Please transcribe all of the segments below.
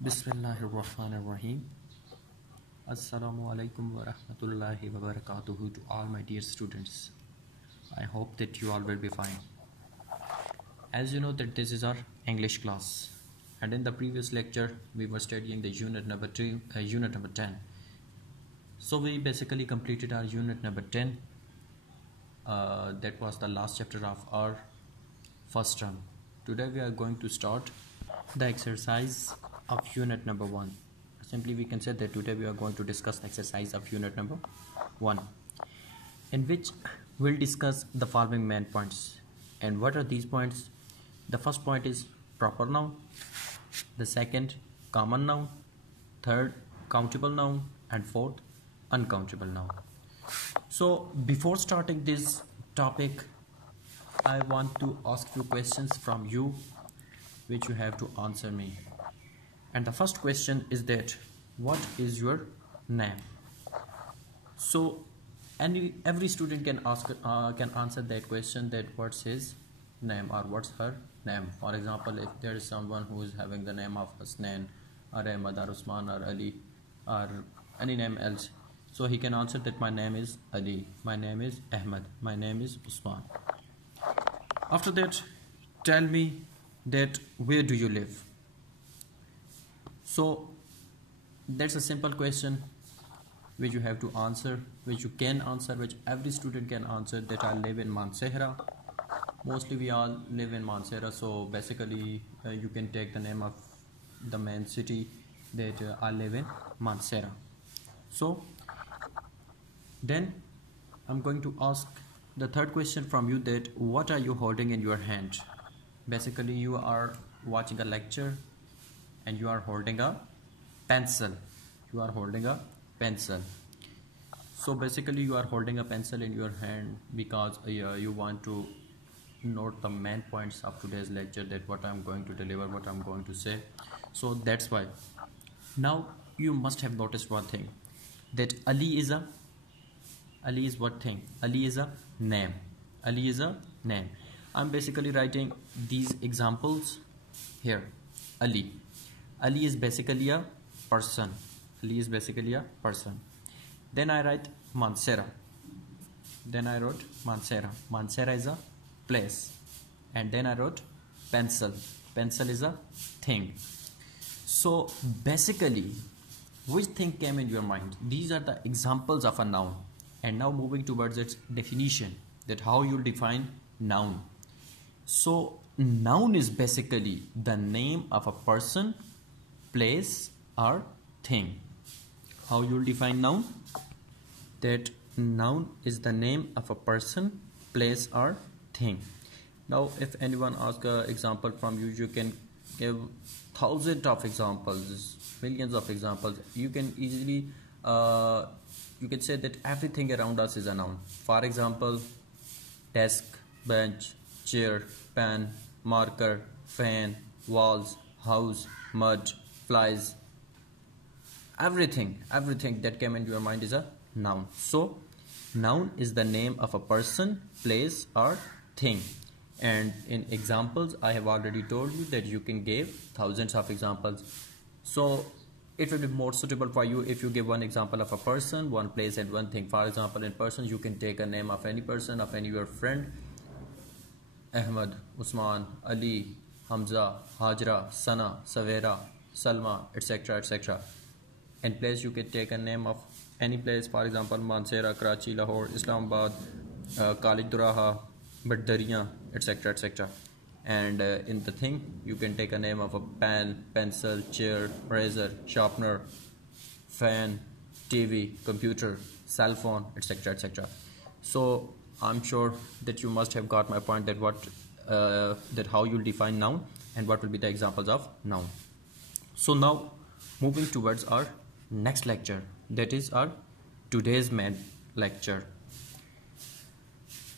Bismillahirrahmanirrahim. Assalamu alaikum wa rahmatullahi wa barakatuhu to all my dear students. I hope that you all will be fine. As you know that this is our English class, and in the previous lecture we were studying the unit number 10. So we basically completed our unit number 10. That was the last chapter of our first term. Today we are going to start the exercise of unit number 1. Simply we can say that today we are going to discuss the exercise of unit number 1, in which we'll discuss the following main points. And what are these points? The first point is proper noun, the second common noun, third countable noun, and fourth uncountable noun. So before starting this topic, I want to ask few questions from you which you have to answer me. And the first question is that what is your name? So every student can answer that question, that what's his name or what's her name. For example, if there is someone who is having the name of Hasnain or Ahmad or Usman or Ali or any name else, so he can answer that my name is Ali, my name is Ahmad, my name is Usman. After that, tell me that where do you live? So that's a simple question which you have to answer, which you can answer, which every student can answer, that I live in Mansehra. Mostly we all live in Mansehra, so basically you can take the name of the main city, that I live in Mansehra. So then I'm going to ask the third question from you, that what are you holding in your hand? Basically you are watching a lecture and you are holding a pencil. You are holding a pencil. So basically you are holding a pencil in your hand because you want to note the main points of today's lecture, that what I'm going to deliver, what I'm going to say. So that's why. Now you must have noticed one thing, that Ali is what thing? Ali is a name. Ali is a name. I'm basically writing these examples here. Ali is basically a person. Ali is basically a person. Then I write Mansehra. Then I wrote Mansehra. Mansehra is a place. And then I wrote pencil. Pencil is a thing. So basically, which thing came in your mind? These are the examples of a noun. And now moving towards its definition, that how you define noun. So noun is basically the name of a person, place or thing. How you define noun? That noun is the name of a person, place or thing. Now if anyone asks an example from you, you can give thousands of examples, millions of examples. You can easily you can say that everything around us is a noun. For example, desk, bench, chair, pen, marker, fan, walls, house, mud, flies, everything that came into your mind is a noun. So noun is the name of a person, place or thing. And in examples I have already told you that you can give thousands of examples. So it will be more suitable for you if you give one example of a person, one place and one thing. For example, in person you can take a name of any person, of any your friend, Ahmad, Usman, Ali, Hamza, Hajra, Sana, Savera, Salma, etc, etc. In place you can take a name of any place, for example Mansehra, Karachi, Lahore, Islamabad, College Duraha, Baddariyan, etc, etc. And in the thing you can take a name of a pen, pencil, chair, razor, sharpener, fan, TV, computer, cell phone, etc, etc. So I'm sure that you must have got my point, that that how you define noun and what will be the examples of noun. So now moving towards our next lecture, that is our today's main lecture.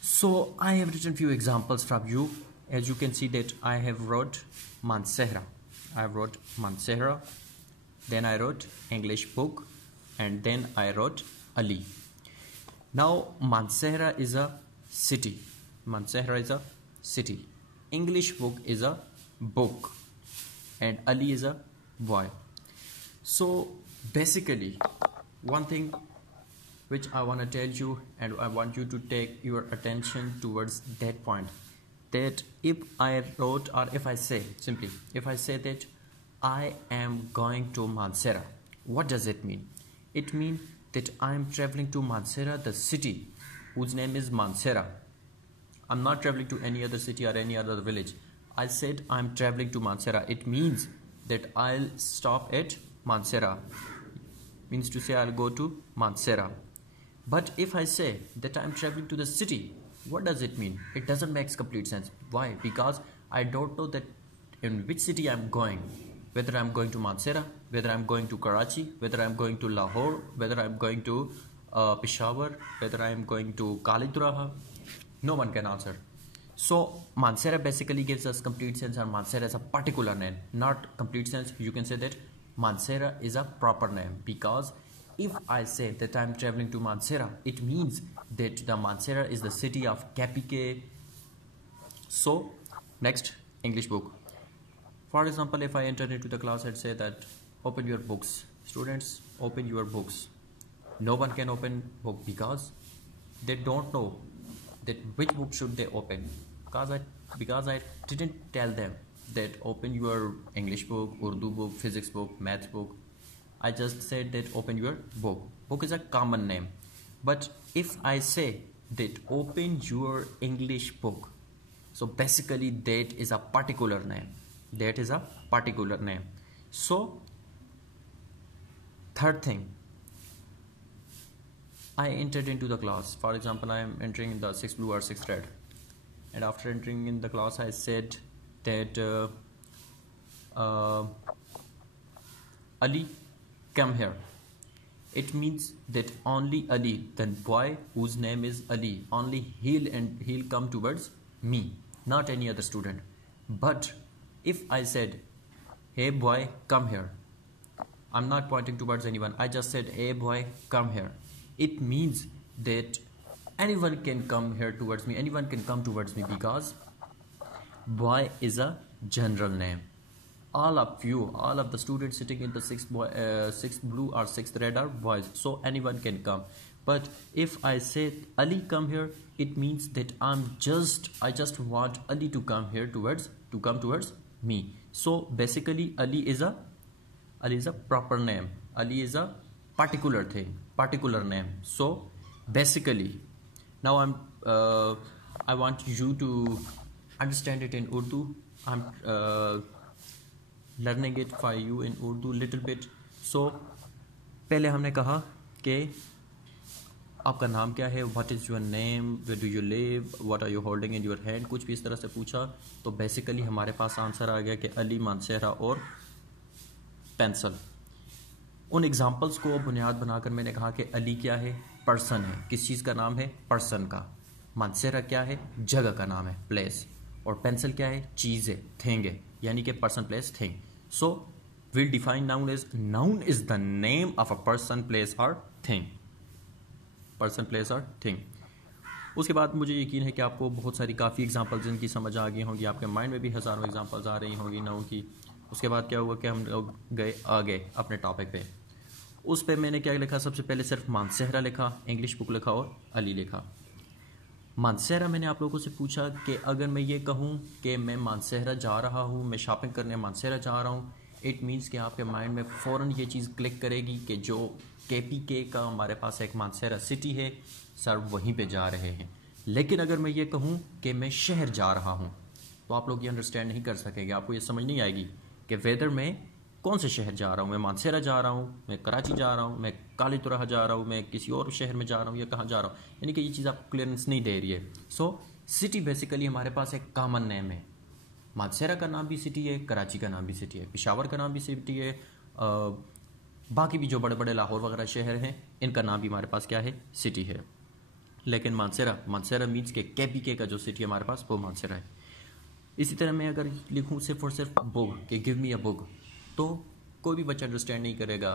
So I have written few examples from you. As you can see that I have wrote Mansehra. I wrote Mansehra. Then I wrote English book. And then I wrote Ali. Now Mansehra is a city. Mansehra is a city. English book is a book. And Ali is a boy. So basically, one thing which I want to tell you, and I want you to take your attention towards that point, that if I wrote, or if I say simply, if I say that I am going to Mansehra, what does it mean? It means that I am traveling to Mansehra, the city whose name is Mansehra. I'm not traveling to any other city or any other village. I said I'm traveling to Mansehra. It means that I'll stop at Mansehra. Means to say I'll go to Mansehra. But if I say that I'm traveling to the city, what does it mean? It doesn't make complete sense. Why? Because I don't know that in which city I'm going. Whether I'm going to Mansehra, whether I'm going to Karachi, whether I'm going to Lahore, whether I'm going to Peshawar, whether I'm going to Kalitraha, no one can answer. So Mansehra basically gives us complete sense, and Mansehra is a particular name, not complete sense. You can say that Mansehra is a proper name, because if I say that I'm traveling to Mansehra, it means that the Mansehra is the city of KPK. So next, English book. For example, if I enter into the class and say that open your books, students, open your books. No one can open book because they don't know that which book should they open. Because I didn't tell them that open your English book, Urdu book, physics book, math book. I just said that open your book. Book is a common name. But if I say that open your English book, so basically that is a particular name. That is a particular name. So third thing, I entered into the class. For example, I am entering in the 6th blue or 6th red. And after entering in the class, I said that Ali, come here. It means that only Ali, the boy whose name is Ali, only he'll come towards me, not any other student. But if I said, hey boy, come here, I'm not pointing towards anyone. I just said, hey boy, come here. It means that anyone can come here towards me. Anyone can come towards me, because boy is a general name. All of you, all of the students sitting in the 6th blue or 6th red are boys. So anyone can come. But if I say Ali, come here, it means that I just want Ali to come here towards me. So basically Ali is a proper name. Ali is a particular thing, particular name. So basically, now I want you to understand it in Urdu. I'm learning it for you in Urdu little bit. So पहले हमने कहा कि आपका नाम क्या है, what is your name, where do you live, what are you holding in your hand, कुछ भी इस तरह से पूछा. तो बेसिकली हमारे पास आंसर आ गया कि अली, मानसेहरा और पेंसिल. उन एग्जांपल्स को बुनियाद बनाकर मैंने कहा कि अली क्या है, पर्सन है, किस चीज़ का नाम है, पर्सन का. मानसेहरा क्या है, जगह का नाम है, प्लेस. और पेंसिल क्या है, चीज़ है, थिंग है, यानी कि person, place, thing. So we'll define noun is the name of a person, place or thing. Person, place और थिंग. उसके बाद मुझे यकीन है कि आपको बहुत सारी काफ़ी एग्जांपल्स इनकी समझ आ गई होंगी. आपके माइंड में भी हज़ारों एग्जांपल्स आ रही होंगी नाउन की. उसके बाद क्या हुआ कि हम लोग आ गए अपने टॉपिक पे. उस पे मैंने क्या लिखा, सबसे पहले सिर्फ मानसेहरा लिखा, इंग्लिश बुक लिखा और अली लिखा. मानसेहरा मैंने आप लोगों से पूछा कि अगर मैं ये कहूँ कि मैं मानसेहरा जा रहा हूँ, मैं शॉपिंग करने मानसेहरा जा रहा हूँ, इट मीन्स कि आपके माइंड में फ़ौरन ये चीज़ क्लिक करेगी कि जो KPK का हमारे पास एक मानसेहरा सिटी है, सर वहीं पे जा रहे हैं. लेकिन अगर मैं ये कहूँ कि मैं शहर जा रहा हूँ, तो आप लोग ये अंडरस्टैंड नहीं कर सकेंगे. आपको ये समझ नहीं आएगी कि वेदर में कौन से शहर जा रहा हूँ. मैं मानसेहरा जा रहा हूँ, मैं कराची जा रहा हूँ, मैं कालीतुरहा जा रहा हूँ, मैं किसी और शहर में जा रहा हूँ, या कहाँ जा रहा हूँ. यानी कि ये चीज़ आपको क्लियरेंस नहीं दे रही है. सो सिटी बेसिकली हमारे पास एक कॉमन नेम है. मानसेहरा का नाम भी सिटी है, कराची का नाम भी सिटी है, पेशावर का नाम भी सिटी है, बाकी भी जो बड़े बड़े लाहौर वगैरह शहर हैं, इनका नाम भी हमारे पास क्या है, सिटी है. लेकिन मानसेहरा मीन्स के KPK का जो सिटी है हमारे पास, वो मानसेहरा है. इसी तरह मैं अगर लिखूँ सिर्फ और सिर्फ बुक, कि गिव मी अ बुक, तो कोई भी बच्चा अंडरस्टैंड नहीं करेगा.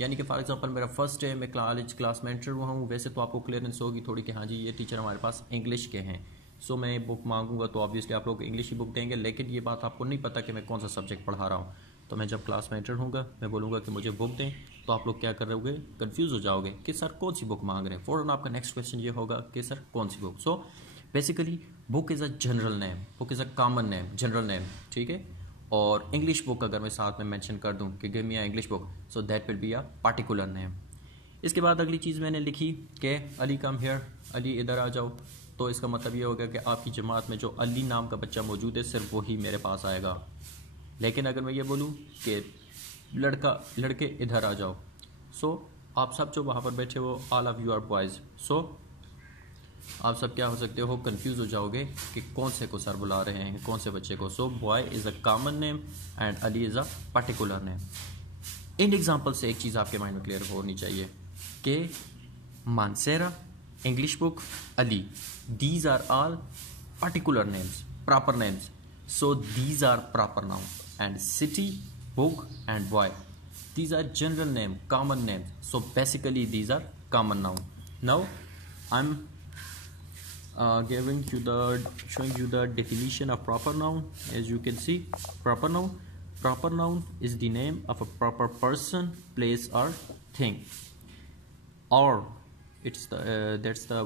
यानी कि फॉर एग्जांपल मेरा फर्स्ट है, मैं क्लास में एंटर हुआ हूँ, वैसे तो आपको क्लियरेंस होगी थोड़ी कि हाँ जी ये टीचर हमारे पास इंग्लिश के हैं. सो मैं बुक मांगूंगा तो ऑब्वियसली आप लोग इंग्लिश की बुक देंगे, लेकिन ये बात आपको नहीं पता कि मैं कौन सा सब्जेक्ट पढ़ा रहा हूँ. तो मैं जब क्लास में एंटर होऊंगा, मैं बोलूँगा कि मुझे बुक दें, तो आप लोग क्या कर रहे होगे, कंफ्यूज हो जाओगे कि सर कौन सी बुक मांग रहे हैं। फ़ौरन आपका नेक्स्ट क्वेश्चन ये होगा कि सर कौन सी book. So basically book is a general name, book is a common name, general name, ठीक है। और इंग्लिश बुक अगर मैं साथ में मेंशन कर दूं कि give me a English book, so that will be a particular name. इसके बाद अगली चीज़ मैंने लिखी कि अली कम हियर, अली इधर आ जाओ। तो इसका मतलब ये होगा कि आपकी जमात में जो अली नाम का बच्चा मौजूद है सिर्फ वही मेरे पास आएगा। लेकिन अगर मैं ये बोलूँ कि लड़के इधर आ जाओ, सो आप सब जो वहाँ पर बैठे हो, all of you are boys, so आप सब क्या हो सकते हो, कंफ्यूज हो जाओगे कि कौन से को सर बुला रहे हैं, कौन से बच्चे को। सो boy is a common name and Ali is a particular name. In example से एक चीज़ आपके माइंड में क्लियर होनी चाहिए कि Mansehra, English book, Ali, these are all particular names, proper names. So these are proper noun and city, book and boy, these are general name, common names. So basically these are common noun. Now I'm showing you the definition of proper noun. As you can see, proper noun is the name of a proper person, place or thing. Or it's the that's the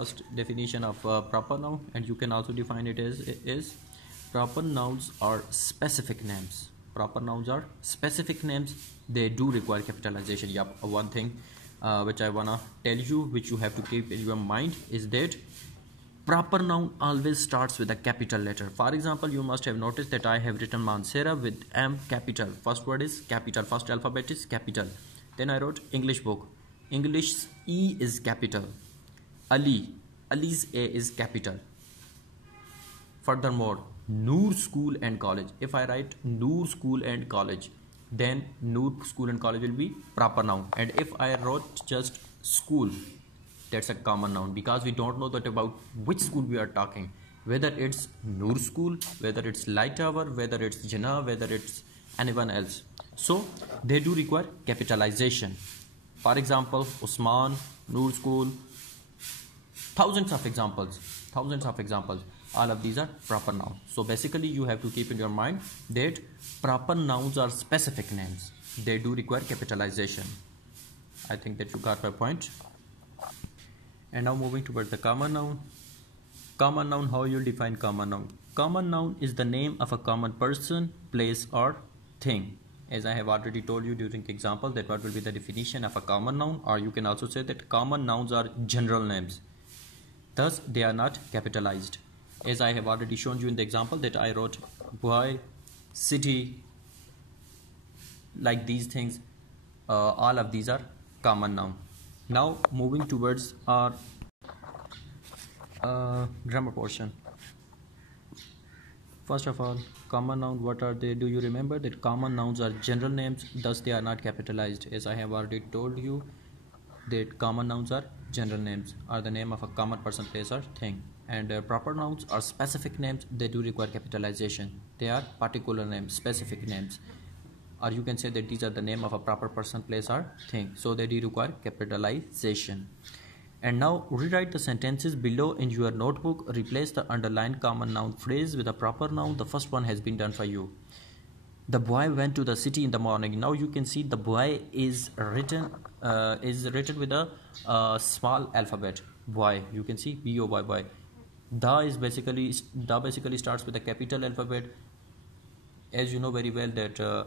first definition of proper noun, and you can also define it as proper nouns are specific names. Proper nouns are specific names. They do require capitalization. Yep, one thing which I wanna tell you, which you have to keep in your mind, is that proper noun always starts with a capital letter. For example, you must have noticed that I have written Mansera with M capital. First word is capital. First alphabet is capital. Then I wrote English book. English E is capital. Ali's A is capital. Furthermore, Noor School and College. If I write Noor School and College, then Noor School and College will be proper noun. And if I wrote just school, that's a common noun, because we don't know that about which school we are talking. Whether it's Noor School, whether it's Light Tower, whether it's Jinnah, whether it's anyone else. So they do require capitalization. For example, Usman, Noor School, thousands of examples. All of these are proper nouns. So basically you have to keep in your mind that proper nouns are specific names. They do require capitalization. I think that you got my point. And now moving towards the common noun. Common noun, how you define common noun? Common noun is the name of a common person, place or thing. As I have already told you during the example that what will be the definition of a common noun, or you can also say that common nouns are general names. Thus they are not capitalized. As I have already shown you in the example that I wrote boy, city, like these things, all of these are common noun. Now moving towards our grammar portion. First of all, common noun, what are they? Do you remember that common nouns are general names, thus they are not capitalized. As I have already told you that common nouns are general names, are the name of a common person, place or thing. And proper nouns are specific names. They do require capitalization. They are particular names, specific names, or you can say that these are the name of a proper person, place or thing. So they do require capitalization. And now rewrite the sentences below in your notebook. Replace the underlined common noun phrase with a proper noun. The first one has been done for you. The boy went to the city in the morning. Now you can see the boy is written with a small alphabet. Boy, you can see B-O-Y, boy. Da basically starts with a capital alphabet. As you know very well that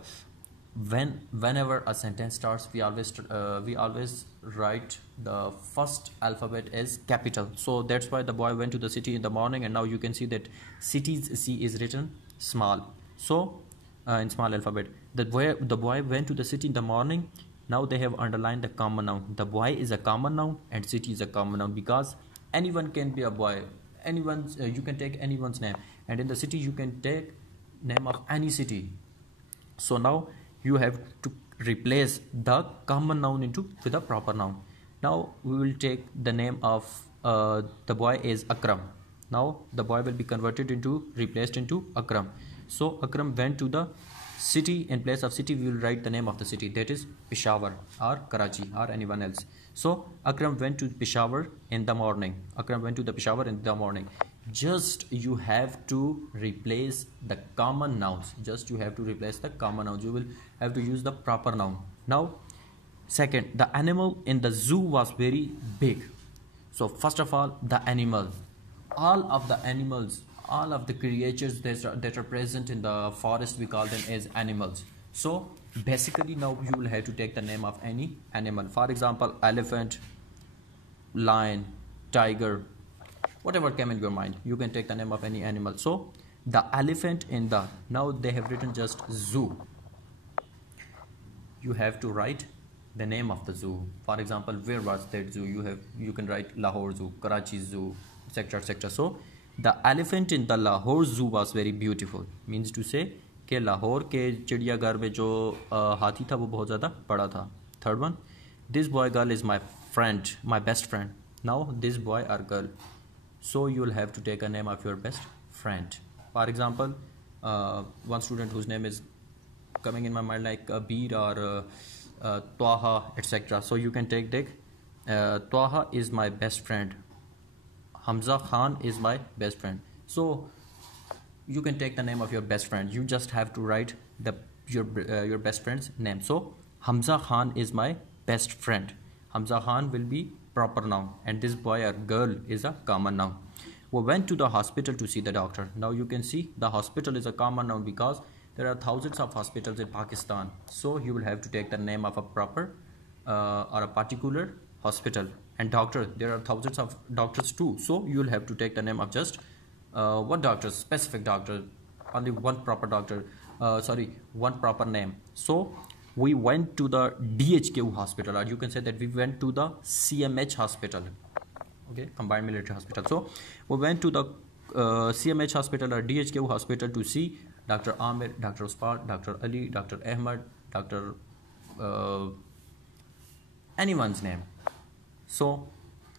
whenever a sentence starts, we always write the first alphabet as capital. So that's why the boy went to the city in the morning, and now you can see that city's C is written small. So in small alphabet, the boy went to the city in the morning. Now they have underlined the common noun. The boy is a common noun and city is a common noun, because anyone can be a boy. You can take anyone's name, and in the city you can take name of any city. So now you have to replace the common noun with a proper noun. Now we will take the name of the boy is Akram. Now the boy will be replaced into Akram. So Akram went to the city. In place of city we will write the name of the city, that is Peshawar or Karachi or anyone else. So Akram went to Peshawar in the morning. just you have to replace the common nouns. Just you have to replace the common nouns. You will have to use the proper noun. Now second, the animal in the zoo was very big. So first of all, the animal, all of the animals, all of the creatures that are present in the forest, we call them as animals. So basically now you will have to take the name of any animal. For example, elephant, lion, tiger, whatever came in your mind, you can take the name of any animal. So the elephant in the, now they have written just zoo. You have to write the name of the zoo. For example, where was that zoo? You can write Lahore Zoo, Karachi Zoo, etc, etc. So the elephant in the Lahore Zoo was very beautiful, means to say कि लाहौर के चिड़ियाघर में जो हाथी था वो बहुत ज़्यादा बड़ा था. Third one, this boy girl is my friend, my best friend. Now this boy or girl, so you will have to take a name of your best friend. For example, one student whose name is coming in my mind like Beer or Twaha, etc. So you can take Twaha is my best friend, Hamza Khan is my best friend. So you can take the name of your best friend. You just have to write your best friend's name. So Hamza Khan is my best friend. Hamza Khan will be proper noun, and this boy or girl is a common noun. We went to the hospital to see the doctor. Now you can see the hospital is a common noun because there are thousands of hospitals in Pakistan. So you will have to take the name of a proper or a particular hospital. And doctor, there are thousands of doctors too. So you will have to take the name of just one doctor, specific doctor, only one proper doctor, one proper name. So we went to the DHQ hospital, or you can say that we went to the CMH hospital, okay, combined military hospital. So we went to the CMH hospital or DHQ hospital to see Dr. Amir, Dr. Uspat, Dr. Ali, Dr. Ahmad, Dr. Anyone's name. So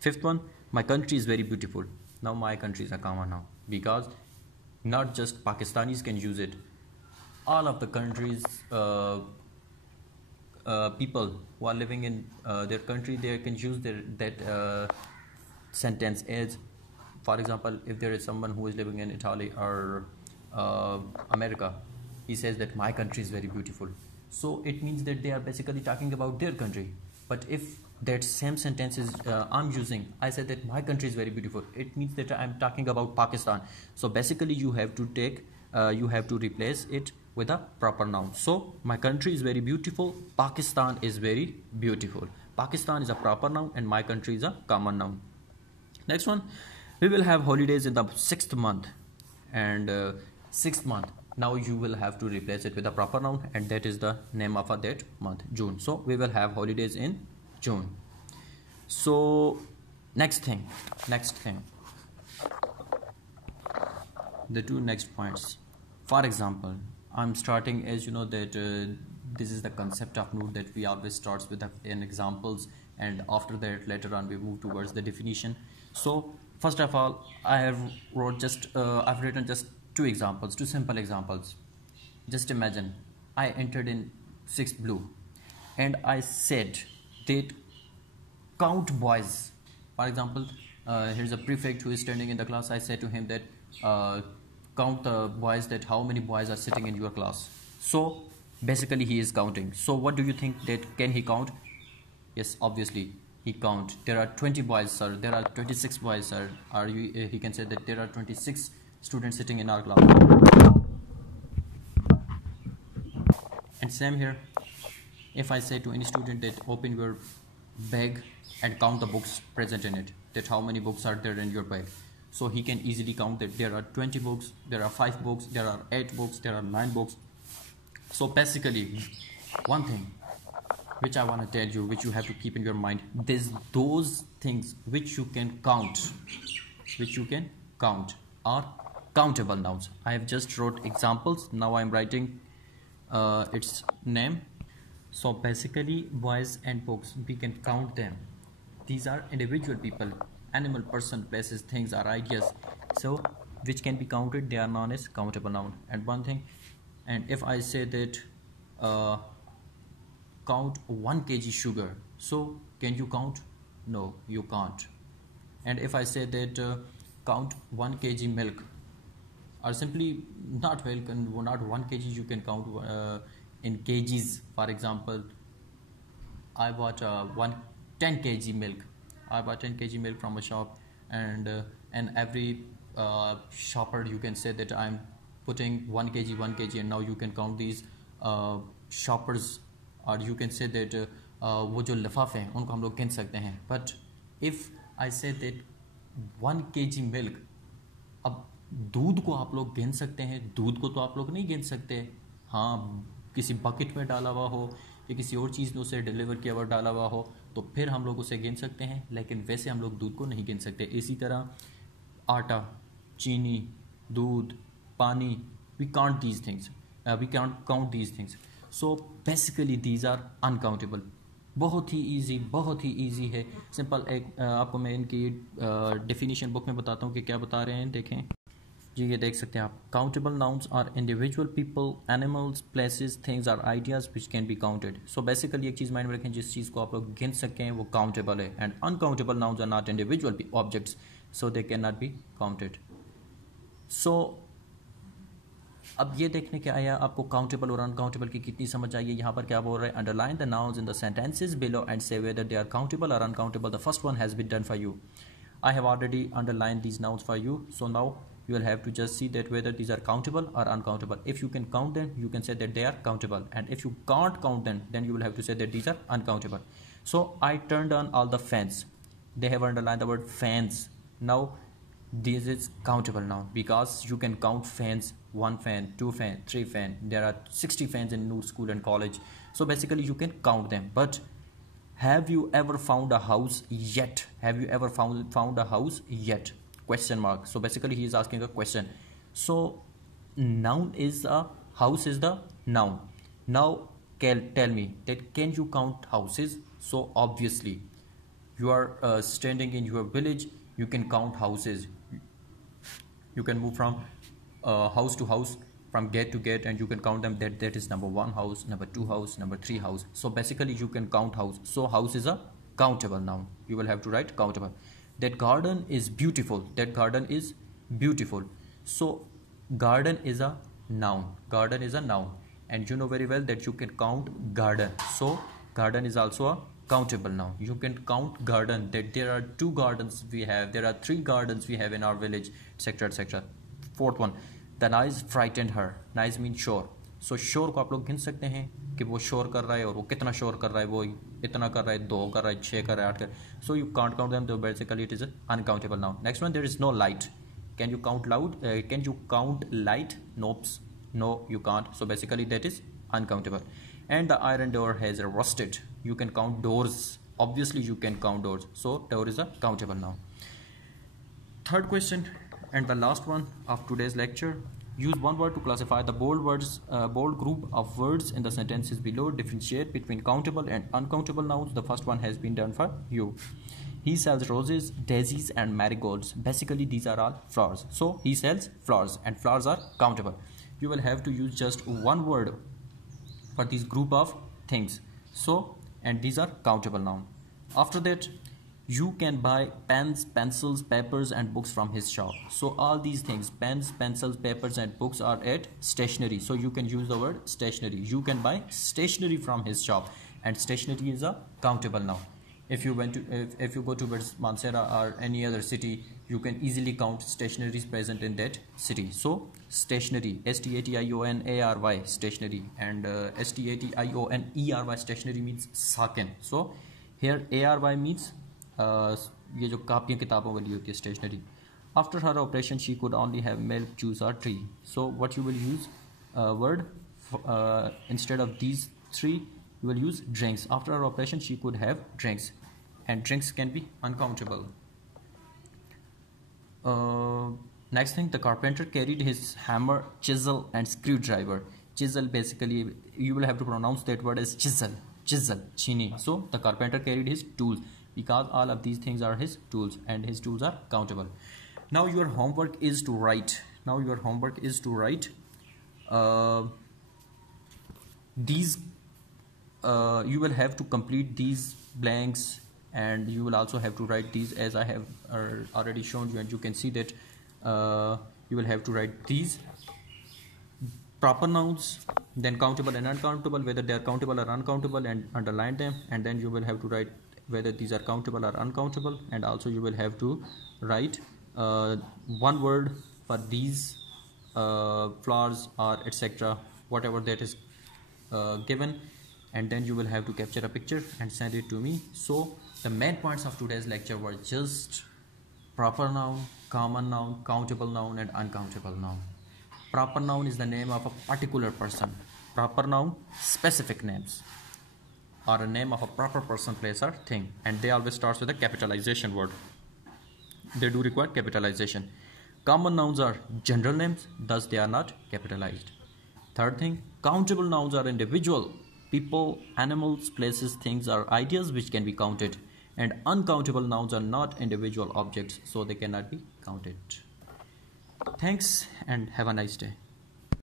fifth one, my country is very beautiful. Now my country is a common noun because not just Pakistanis can use it. All of the countries, people who are living in their country, they can use that sentence as, for example, if there is someone who is living in Italy or America, he says that my country is very beautiful. So it means that they are basically talking about their country. But if that same sentence is I'm using, I said that my country is very beautiful, it means that I'm talking about Pakistan. So basically you have to take you have to replace it with a proper noun. So my country is very beautiful, Pakistan is very beautiful. Pakistan is a proper noun and my country is a common noun. Next one, we will have holidays in the 6th month, and 6th month, now you will have to replace it with a proper noun, and that is the name of that month, June. So we will have holidays in June. So next thing, the two next points. For example, I'm starting, as you know that this is the concept of note that we always starts with an examples, and after that later on we move towards the definition. So first of all, I've written just two simple examples. Just imagine I entered in 6th blue and I said that count boys. For example, here's a prefect who is standing in the class. I said to him that count the boys, that how many boys are sitting in your class. So basically he is counting. So what do you think, that can he count? Yes, obviously he count. There are 20 boys, sir. There are 26 boys, sir. He can say that there are 26 students sitting in our class. And same here, if I say to any student that open your bag and count the books present in it, that how many books are there in your bag, so he can easily count that there are 20 books, there are 5 books, there are 8 books, there are 9 books. So basically one thing which I want to tell you, which you have to keep in your mind, those things which you can count are countable nouns. I have just wrote examples. Now I'm writing its name. So basically boys and books, we can count them. These are individual people, animal, person, places, things, or ideas, so which can be counted. They are known as countable noun. And one thing, and if I say that count 1 kg sugar, so can you count? No, you can't. And if I say that count 1 kg milk, or simply not milk and not 1 kg, you can count in kgs. For example, I bought 10 kg milk. I bought 10 kg milk from a shop, and every shopper, you can say that I'm putting 1 kg 1 kg, and now you can count these shoppers, or you can say that वो जो लिफाफे हैं उनको हम लोग गिन सकते हैं. But if I say that 1 kg milk, अब दूध को आप लोग गिन सकते हैं, दूध को तो आप लोग नहीं गिन सकते. हाँ, किसी बकेट में डाला हुआ हो या किसी और चीज़ में उसे डिलीवर किया हुआ डाला हुआ हो तो फिर हम लोग उसे गिन सकते हैं, लेकिन वैसे हम लोग दूध को नहीं गिन सकते. इसी तरह आटा, चीनी, दूध, पानी, we can't these things, we can't count these things. So basically these are uncountable. बहुत ही ईजी है, सिंपल. एक आपको मैं इनकी डेफिनेशन बुक में बताता हूँ कि क्या बता रहे हैं. देखें जी, ये देख सकते हैं आप. Countable nouns are individual people, animals, places, things are ideas which can be counted. So basically एक चीज़ माइंड में रखें, जिस चीज़ को आप लोग गिन सकते हैं वो काउंटेबल है. And uncountable nouns are not individual objects, so they can not be counted. So अब ये देखने के आया आपको काउंटेबल और अनकाउंटेबल की कितनी समझ आई है. यहाँ पर क्या बोल रहे हैं, underline the nouns in the sentences below and say whether they are countable or uncountable. The first one has been done for you. I have already underlined these nouns for you, so now you will have to just see that whether these are countable or uncountable. If you can count them, you can say that they are countable, and if you can't count them, then you will have to say that these are uncountable. So I turned on all the fans. They have underlined the word fans. Now this is countable now because you can count fans, 1 fan, 2 fan, 3 fan. There are 60 fans in Noor School and College, so basically you can count them. But have you ever found a house yet? Have you ever found a house yet? Question mark. So basically he is asking a question. So noun is a, house is the noun. Now tell me that can you count houses? So obviously you are standing in your village, you can count houses. You can move from house to house, from gate to gate, and you can count them. That is number 1 house, number 2 house, number 3 house. So basically you can count house. So house is a countable noun. You will have to write countable. That garden is beautiful. That garden is beautiful. So garden is a noun. Garden is a noun, and you know very well that you can count garden. So garden is also a countable noun. You can count garden, that there are 2 gardens we have, there are 3 gardens we have in our village, etc, etc. Fourth one, the noise frightened her. Noise means शोर. So शोर को आप लोग गिन सकते हैं कि वो शोर कर रहा है और वो कितना शोर कर रहा है. वो इतना कर रहा है, 2 कर रहा है, 6 कर रहा है, 8 कर रहा है. So you can't count them. So basically it is an uncountable noun. Next one, there is no light. Can you count loud? Can you count light? Nope. No, you can't. So basically that is uncountable. And the iron door has rusted. You can count doors. Obviously you can count doors. So door is a countable noun. Third question and the last one of today's lecture. Use one word to classify the bold group of words in the sentences below. Differentiate between countable and uncountable nouns. The first one has been done for you. He sells roses, daisies, and marigolds. Basically these are all flowers. So he sells flowers, and flowers are countable. You will have to use just one word for this group of things. So, and these are countable noun. After that, you can buy pens, pencils, papers, and books from his shop. So all these things, pens, pencils, papers, and books are at stationery. So you can use the word stationery. You can buy stationery from his shop, and stationery is a countable noun. If you went to if you go to Mansehra or any other city, you can easily count stationeries present in that city. So stationery, STATIONARY, stationery, and STATIONERY, stationery means sakin. So here ARY means ये जो कापियाँ किताबों वाली होती है, stationery. After her operation, she could only have milk, juice, or tea. So what you will use word instead of these 3, you will use drinks. After her operation, she could have drinks, and drinks can be uncountable. Next thing, the carpenter carried his hammer, chisel, and screwdriver. Chisel, basically you will have to pronounce that word as chisel, chini. So the carpenter carried his tools, because all of these things are his tools, and his tools are countable. Now your homework is to write. These you will have to complete these blanks and you will also have to write these as I have already shown you, and you can see that you will have to write these proper nouns, then countable and uncountable, whether they are countable or uncountable, and underline them, and then you will have to write whether these are countable or uncountable, and also you will have to write one word for these flowers or etc., whatever that is given, and then you will have to capture a picture and send it to me. So the main points of today's lecture were just proper noun, common noun, countable noun, and uncountable noun. Proper noun is the name of a particular person. Proper noun, specific names, or a name of a proper person, place, or thing, and they always start with a capitalization word. They do require capitalization. Common nouns are general names, thus they are not capitalized. Third thing, countable nouns are individual people, animals, places, things, or ideas which can be counted, and uncountable nouns are not individual objects, so they cannot be counted. Thanks and have a nice day.